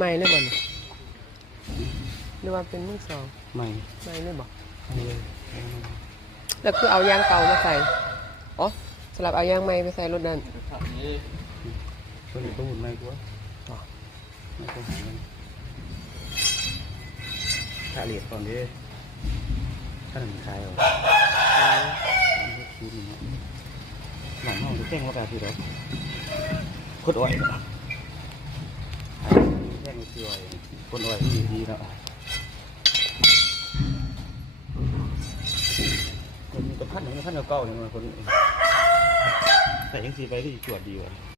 ใหม่เลยบ่นี่หรือว่าเป็นมือสองใหม่เลยบ่เลยแล้วคือเอายางเก่ามาใส่อ๋อสลับเอายางใหม่ไปใส่รถนั่นตัวนี้ตัวหุ่นใหม่กว่าไม่ต้องหาเงินถ้าเรียบก่อนดิถ้าหนึ่งคายเอาคิวนี่หลังห้องจะแจ้งว่าการที่ไหนโคตรอ่อยแจ้งว่าคืออ่อยคนอ่อยดีเนาะคนมีกระพันหนึ่งกระพันเก่าๆเนี่ยคนแต่ยังสีไปที่จวดดีว่ะ